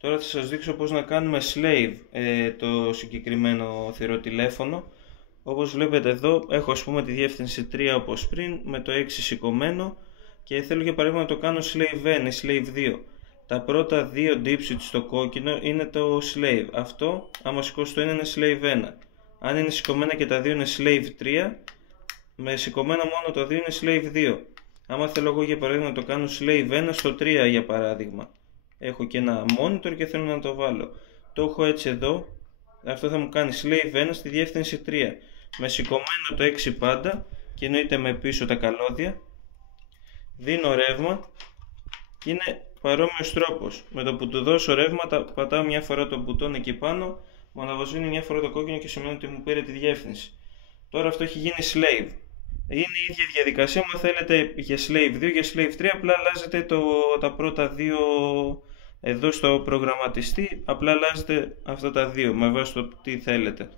Τώρα θα σας δείξω πώς να κάνουμε slave το συγκεκριμένο θηροτηλέφωνο. Όπως βλέπετε εδώ έχω ας πούμε τη διεύθυνση 3 όπως πριν με το 6 σηκωμένο και θέλω για παράδειγμα να το κάνω slave 1 ή slave 2. Τα πρώτα δύο digits στο κόκκινο είναι το slave. Αυτό άμα σηκώσει το 1 είναι slave 1. Αν είναι σηκωμένα και τα δύο είναι slave 3, με σηκωμένα μόνο το 2 είναι slave 2. Άμα θέλω εγώ για παράδειγμα να το κάνω slave 1 στο 3 για παράδειγμα. Έχω και ένα monitor και θέλω να το βάλω. Το έχω έτσι εδώ. Αυτό θα μου κάνει slave 1 στη διεύθυνση 3. Με σηκωμένο το 6 πάντα και εννοείται με πίσω τα καλώδια. Δίνω ρεύμα και είναι παρόμοιος τρόπος. Με το που του δώσω ρεύμα πατάω μια φορά το μπουτόν εκεί πάνω, μου αναβοσβήνει μια φορά το κόκκινο και σημαίνει ότι μου πήρε τη διεύθυνση. Τώρα αυτό έχει γίνει slave. Είναι η ίδια διαδικασία, αν θέλετε για slave 2, για slave 3, απλά αλλάζετε τα πρώτα δύο εδώ στο προγραμματιστή, απλά αλλάζετε αυτά τα δύο με βάση το τι θέλετε.